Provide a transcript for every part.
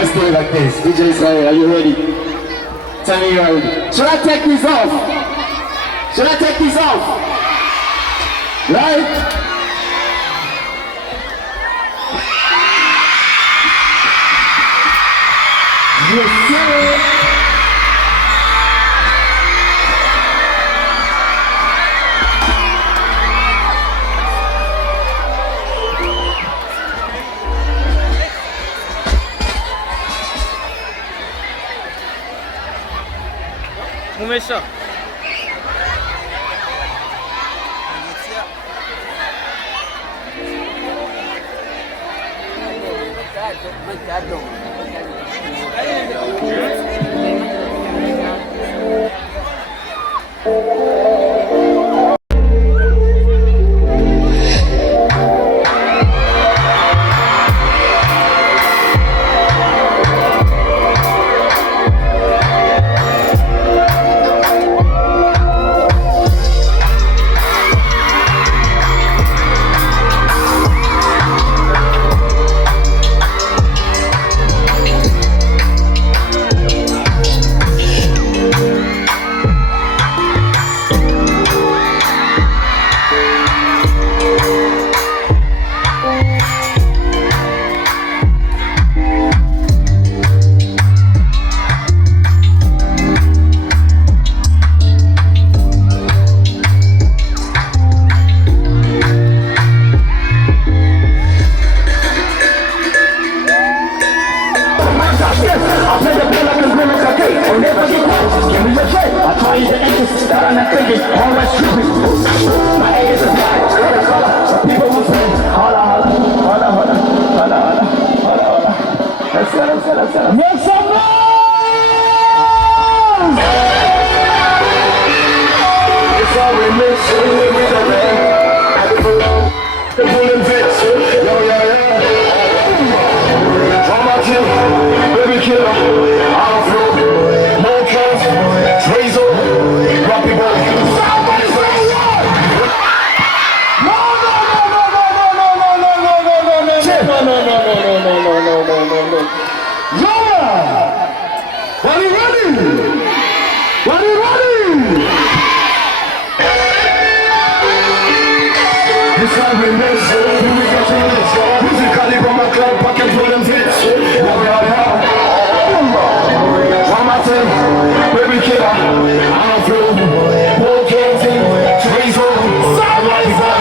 Let's do it like this. DJ Israel, are you ready? Tell me you're ready. Should I take these off? Should I take these off? Right? Yes, sir. Umesha. and I think it's always stupid. My A is a black, so people will say, holla, holla, holla, holla, holla, holla, holla, holla. Let's go. Make some noise! It's all we miss, we the man. The pulling fits, yo. Drama kill, baby killer, I'm through. More kills, Trazo, Rocky Boy. No. Are you ready? This time we miss, we got to miss. Musically from my club, pocket full of hits. Drama team, baby killer, I'm through. More kills, Trazo, Rocky Boy.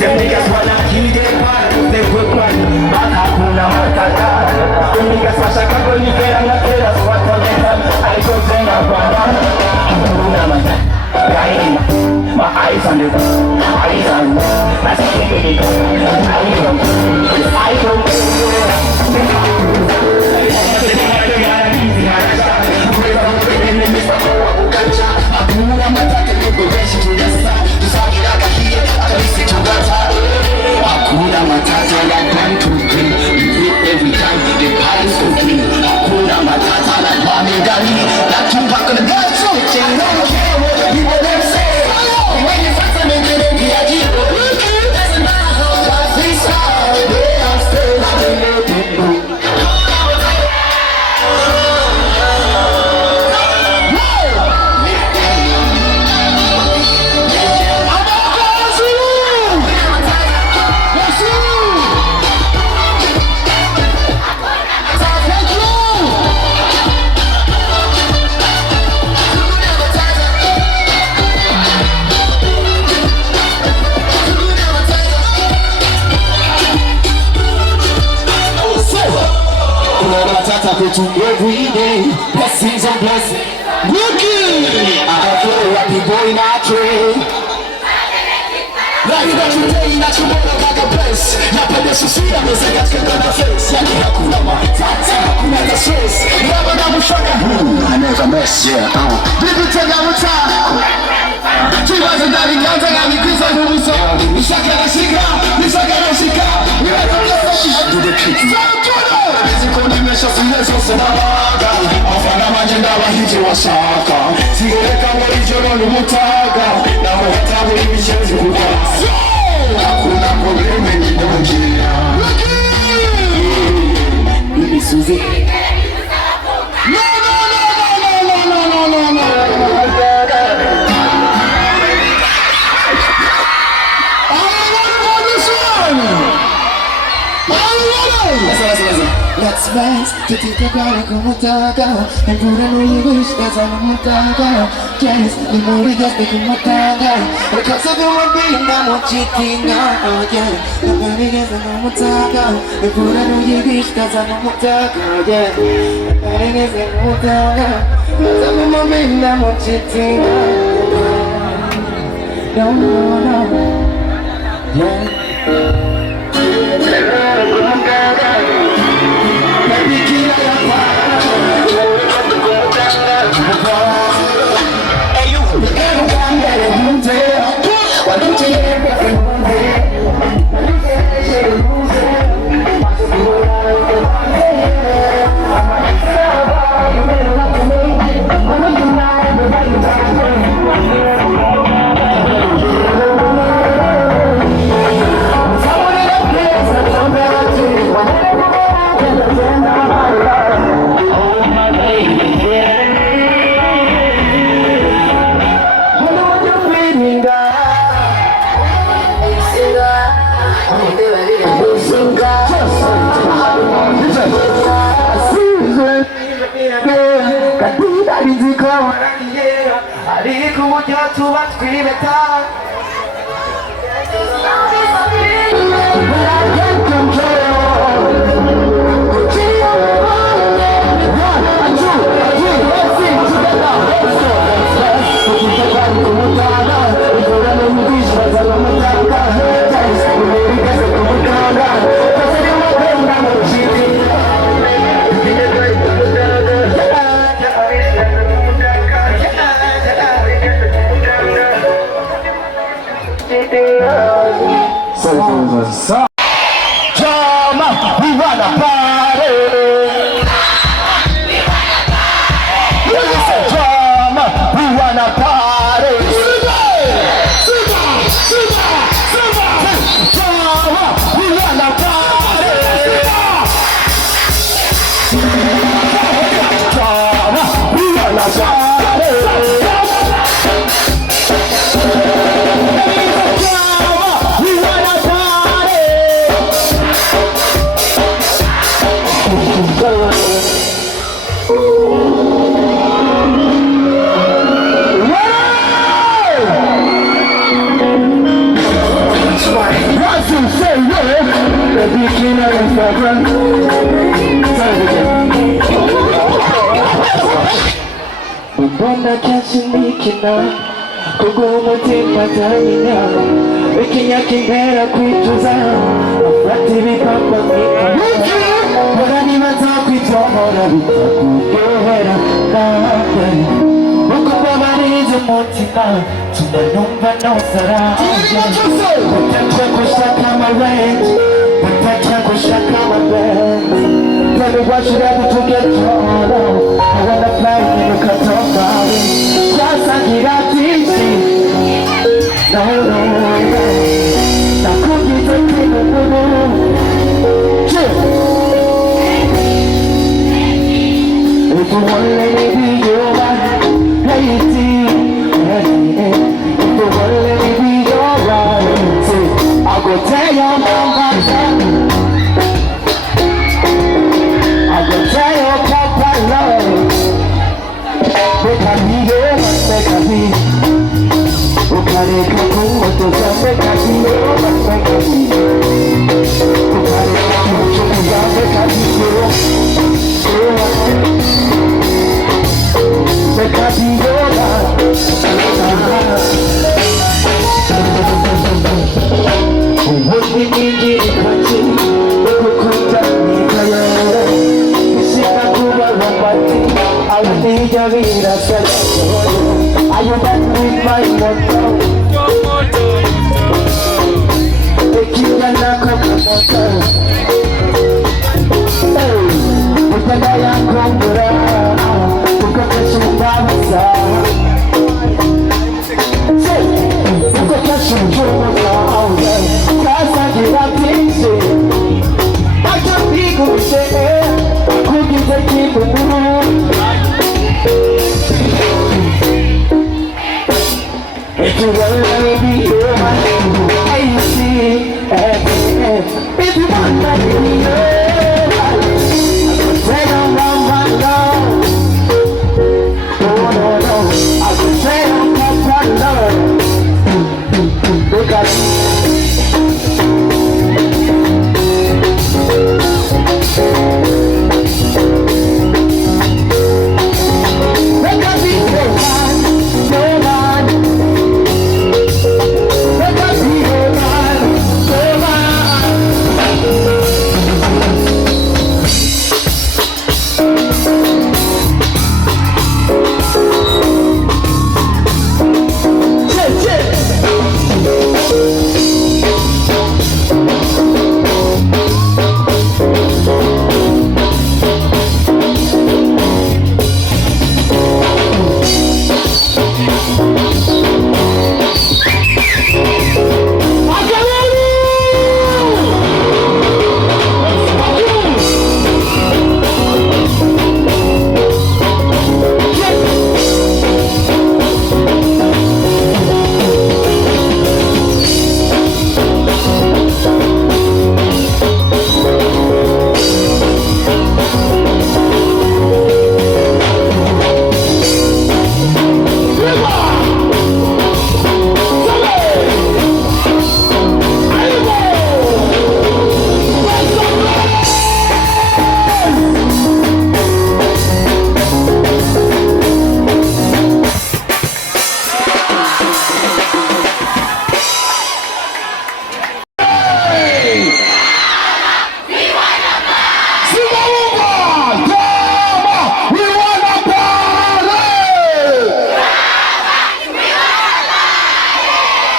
Them niggas wanna hear them part, they work one, but hakuna matata. Them niggas mashaka goli kera na kera, so what on them, I go zenga bwana. Hakuna matata, my eyes on it, eyes on it, that's it, I don't Hakuna matata like 1, 2, 3. You hit every time the party's complete. Hakuna matata like mommy gani. That Tupac on the gun too. They don't care what the people them say. When you fight them in the PIG, doesn't matter how fast they start. They are still having it. Every day, blessings on blessings. Rookie! I feel like the boy in our trade. Life that you day, that you wanna like a place. Now put this shit on this, I got to go to face. Yani hakuna matata, hakuna the stress. Never never shaka. I never miss, yeah. Bibi tega muta. Chiwazi ndani kanta na mikuza hubuso. Nishaka na shika. Do the trick. Nimesha silezo sinaga Afana majenda wahiji wa shaka Sigoreka walijoro ni mutaga Na muhatabu ni michenzi kuka Hakuna probleme ni dojia Bibi Suzy No Let's rise, tutita para como taga El pura no llegó y estás a la montaga Yes, ni morirás de como taga El caso de una vida mochitina Oh yeah, no morirás de como taga El pura no llegó y estás a la montaga Yeah, no morirás de como taga El caso de una vida mochitina No, yeah warangiye ariko uburyo tuba twibeta Jama, we wanna party. Listen, Jama, we wanna party. Jama, we wanna party. Jama, we wanna party. Mbona kiasi nikina kugumutima tanina ikinya kimbera kwituza afati bipamba mwika mbona nibaza kwitomora bitakugohera nande ukubabariza umutima tuma numva nosaraje utatya gushaka amarenji utatya gushaka amabenzi. Tell me what should I do to get taller? I wanna fly in the Katofari. Just I get out easy. No. Now could you take me to the room? If you want to let me be your wife, hey, if you want to let me be your wife, I'll go tell your mama. I go tell your papa love. Make a be your man, make a be. Ukare kaku oto sa make a be your man, make a be. Ukare kaku oto sa make a be your man. Make a be your man. What we need is touching. Ukukuta nikayara. I need your vida, are you back with my motto? The king and the cocoa. Hey, with the lion conqueror, who got the Shumbasa. Say, who got the Shumbasa? That's how you got things. I can't be good, say, who gives the king the moon? If you want to be your man, I see if you want to be your man, I could take on my love. No, I could take on my love. Because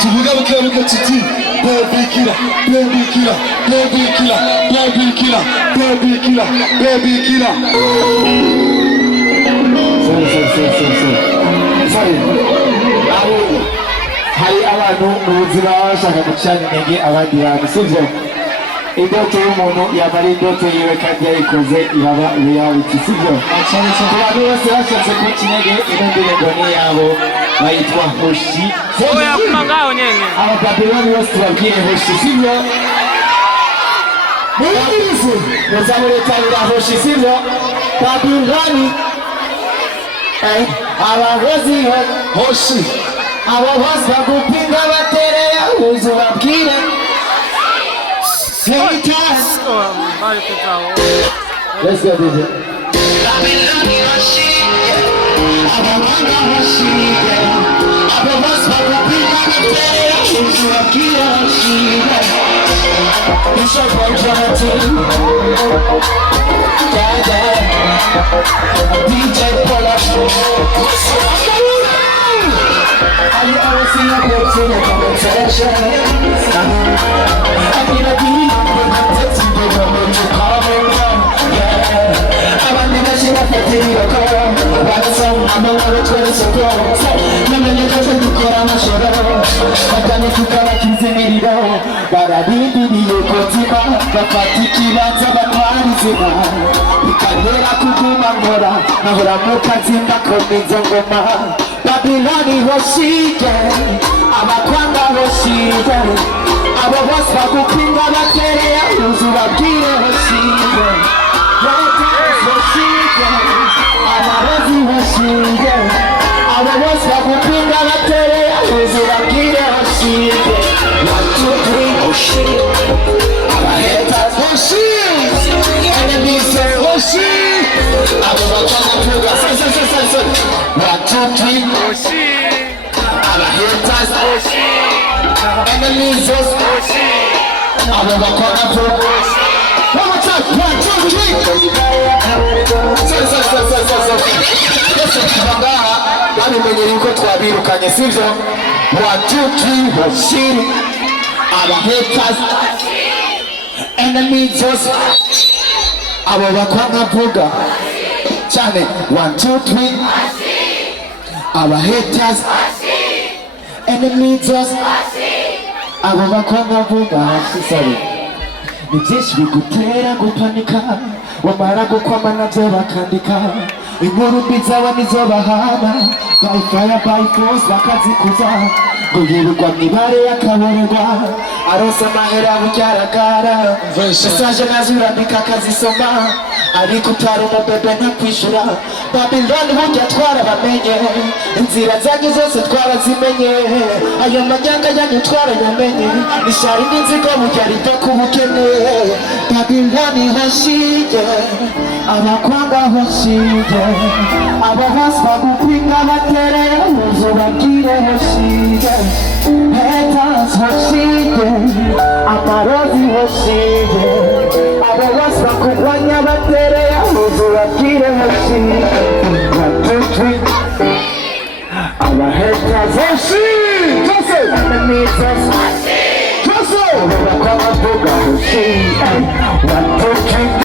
tuvuga bukebuke tuti baby killer, baby killer, baby killer, baby killer, baby killer, baby killer. Sorry. Hari abantu mu buzima bashaka gucana intege abandi bantu sivyo. Indoto y'umuntu yaba ari indoto yiwe kandi yayikoze iraba reality sivyo. Ku bantu bose bashatse guca intege ino ndirimbo ni yabo bayitwa Hoshi. Oya kumangao nyene. Abababyloni bose tubabwire Hoshi sivyo. Mwirizi muzamureta ira Hoshi sivyo. Babyloni abahozi Hoshi abo bose bagupinga batereye uzubabwire Let's go, DJ. Babyloni Hoshi ababanga Hoshi abo bose bagupinga batereye uzubabwire Hoshi Bishop of Jonathan DJ Paula I always see you go to the conversation I feel like you need to go to cover I want to see that you go But some I'm a little bit so close Let me get you to go on my shoulder I can't if you come and kiss me But I didn't need you go to the particular Zabatwarizima Ikagera kuguma ngora Nahora mukazinda komizo ngoma Babyloni Hoshige Abakwanga Hoshige Abo bose bagupinga batereye uzubabwire Hoshige Hoshige Abarozi Hoshige Abo bose bagupinga batereye uzubabwire Hoshige 1, 2, 3 Hoshige Abahaters Hoshige Enemies say Hoshige Abo bakwanga vuga 1, 2, 3 Hoshi. Abahaters Hoshi. Enemies Hoshi. Abo bakwanga vuga One more time, 1, 2, 3 Listen, tubangaha babimenyere yuko twabirukanye sivyo 1, 2, 3 Hoshi. Abahaters Enemies Hoshi. Abo bakwanga vuga cyane 1, 2, 3 Our haters Enemies Abo bakwanga vuga sorry Ni byinshi bigutera gupanika Wamara gukwama navyo bakandika Inkuru mbi zawe nizo bahana By fire by force bakazikuza Ngo yirirwa mwibare yakaborerwa Aronse amahera buryaragara Message nazurandika akazisoma Ariko utari umubebe ntakwishura Babyloni burya twarabamenye Inzira zanyu zose twarazimenye Ayo manyanga yanyu twarayamenye Ishari n'inzigo burya riva ku bukene Babyloni Hoshige Abakwanga Hoshige Abo bose bagupinga batereye uzubabwire Hoshige Haters Hoshige Amarozi Hoshige Abo bose bakurwanya batereye uzubabwire Hoshige 1, 2, 3 Abahaters Hoshige Tose Enemies Hoshige Tose Abo bakwanga vuga Hoshige 1, 2, 3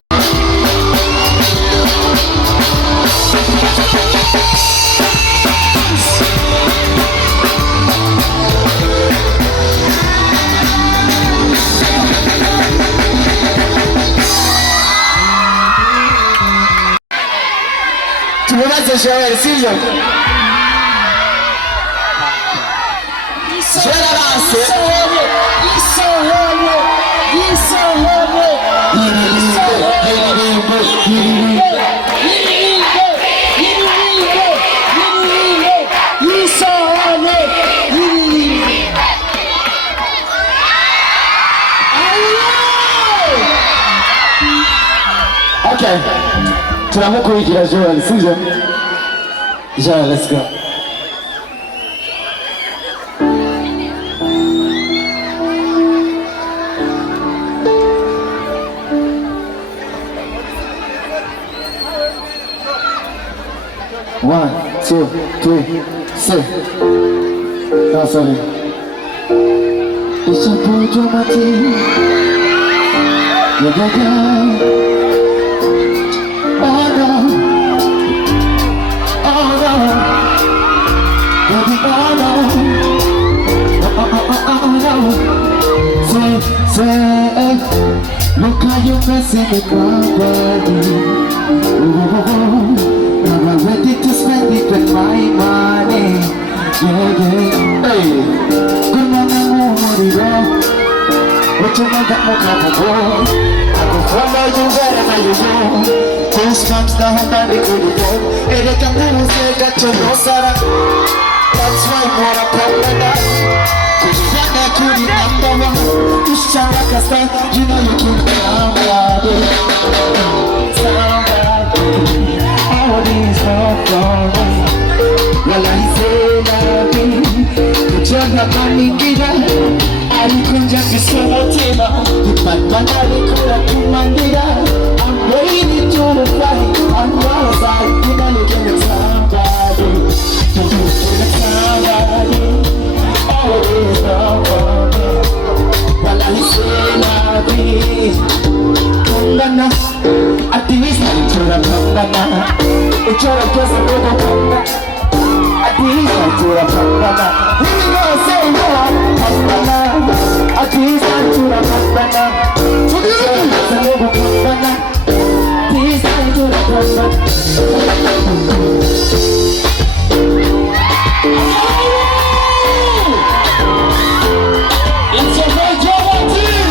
Tunaanza shauri sivyo? Shona basi. Okay. Tunamukuigira Joel, sivyo? Joel, let's go. One, two, three, six. No, sorry. It's a boy dramatic. Yeah, yeah, yeah. Oh no, oh no, baby, oh no, oh no. Say, look how you messing with my body. Now I'm ready to spend it with my money. Yeah, yeah. Hey, good morning, morning. What you want that more comfortable? I go follow you wherever you go. Those comes down and they go to go. Hey, they come down and say that you know, Sarah. That's why I'm gonna come with that. Cause you're not good number one. You shine like a star. You know you keep me somebody. Somebody. All these love stories. Well, I say nothing. The job of money given. Alikunja kisotela, ipatana likula kumandira. I'm ready to fight. I'm outside, you know you can somebody. You can somebody. Always love for me. While I say nothing, kundana. At least I'm chora kundana. Chora kosa kosa kundana. At least I'm chora kundana. Here we go, say no. Atisa chura pambana, chura pambana, atisa chura pambana. It's a great job team.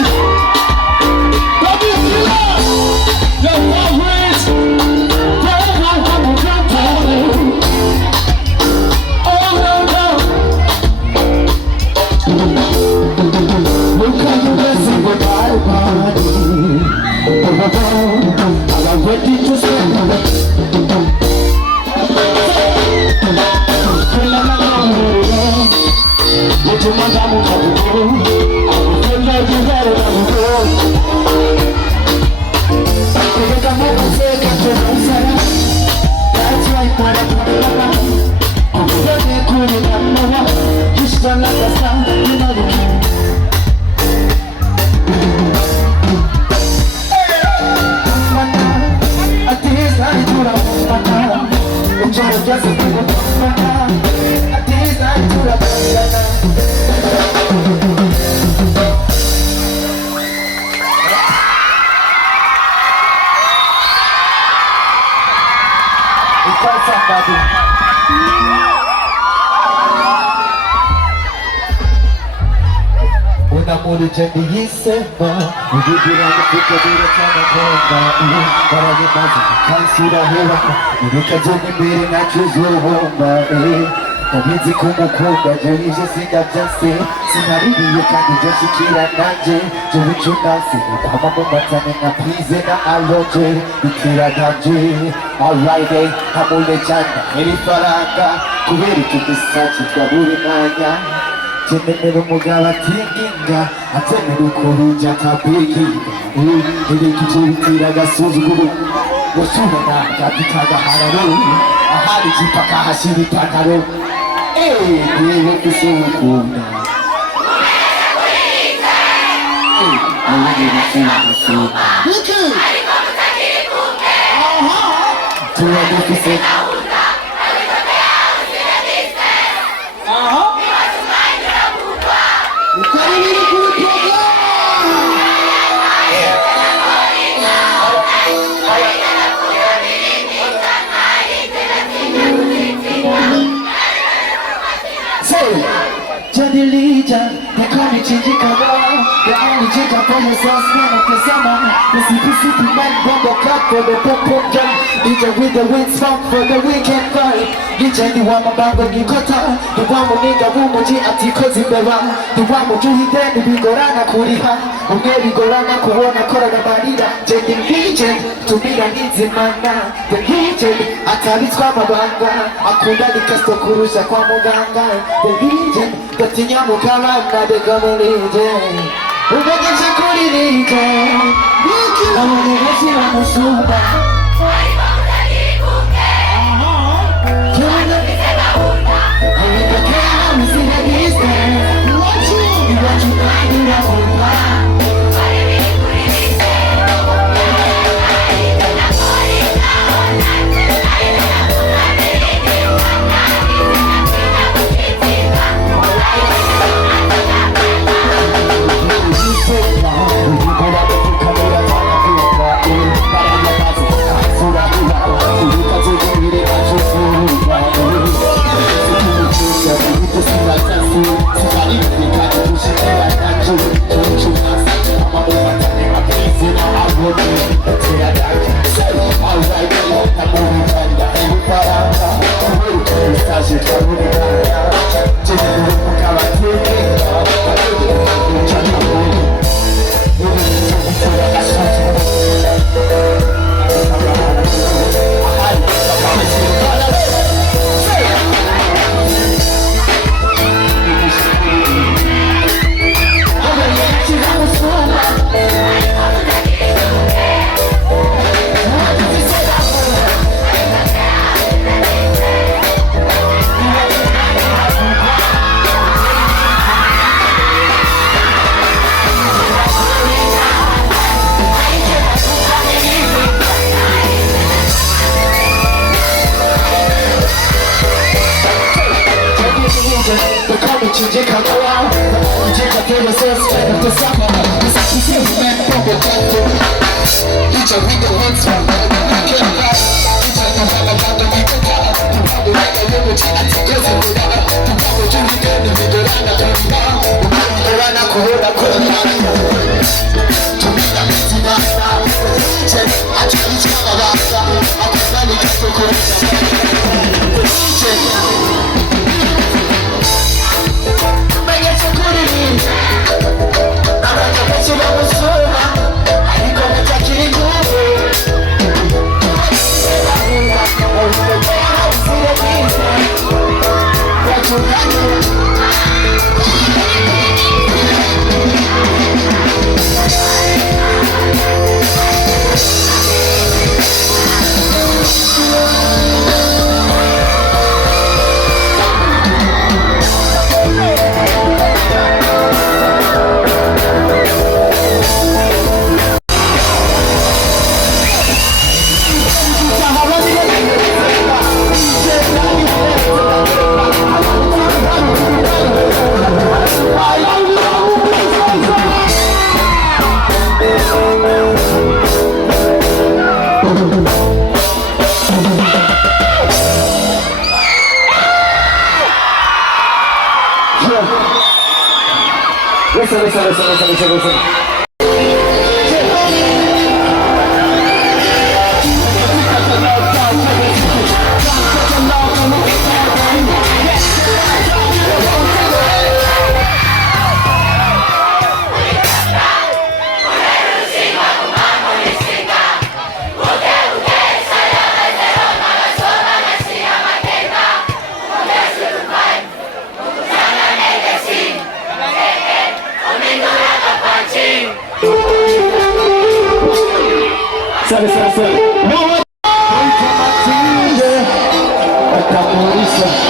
Bobby Killer, your favorite. Oh no no. Look how you messing with my body. I'm ready to spend it. What you want, I'm gonna do. I'm gonna let you have it, I'm gonna do. That's right, what I'm I'm gonna cool it up, you strong like a star, you know the key. Unamuri jendi yisema Ujibira nifika bila chana konga Parage mazi kansura hewa Nirika jeni mbere na chuzo homba Nabizi kumukunda Jelije singa jase Sinaribiye kandi jashikira nanje Jewichu nasi Kwama mumatane na plize na aloje Bikira nanje Alright hamule chanda Eri faranga Kuberi tukisachi kwa buri nanya Tenenero mugaba tinginga Atenero kuruja kabiki Iri kijibitira gasuzuguru Wasubana kapitaga hararo Ahari jipaka hashiri takaro Niwe kusukuna Niwe kusukuna Wiki Tuwa kusukuna Jadilija, they call me Chijikawa. They only chica for your sauce, man of the summer. The CPCP man, bumbo clap for the pop-pop jump. DJ with the winds funk for the weekend vibe. DJ the one about the Nikota. The one who nigga wumuji ati kozi bewa. The one who juhi deni bigorana kuriha. Ungeri gorana kuona kora na barida. Jending legend, tumira nizi mana. The legend, atalitswa mabanga. Akunda nikasto kurusha kwa muganga. The legend, gatinya mukamana de gamalije. Ubegesha kuri nije. Amunegeshi wa musuba. What you uchinje kama wao uchinje kama sasa kwa sasa sasa sisi tumepombe tatu hicho video once from hicho kama bado nikata tunapo weka wewe tena tikeze kudana tunapo chungi tena midorana kama midorana kuona kuona tumina mtima check achali chama basa akazani kaso kuona check Listen.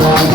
Bye.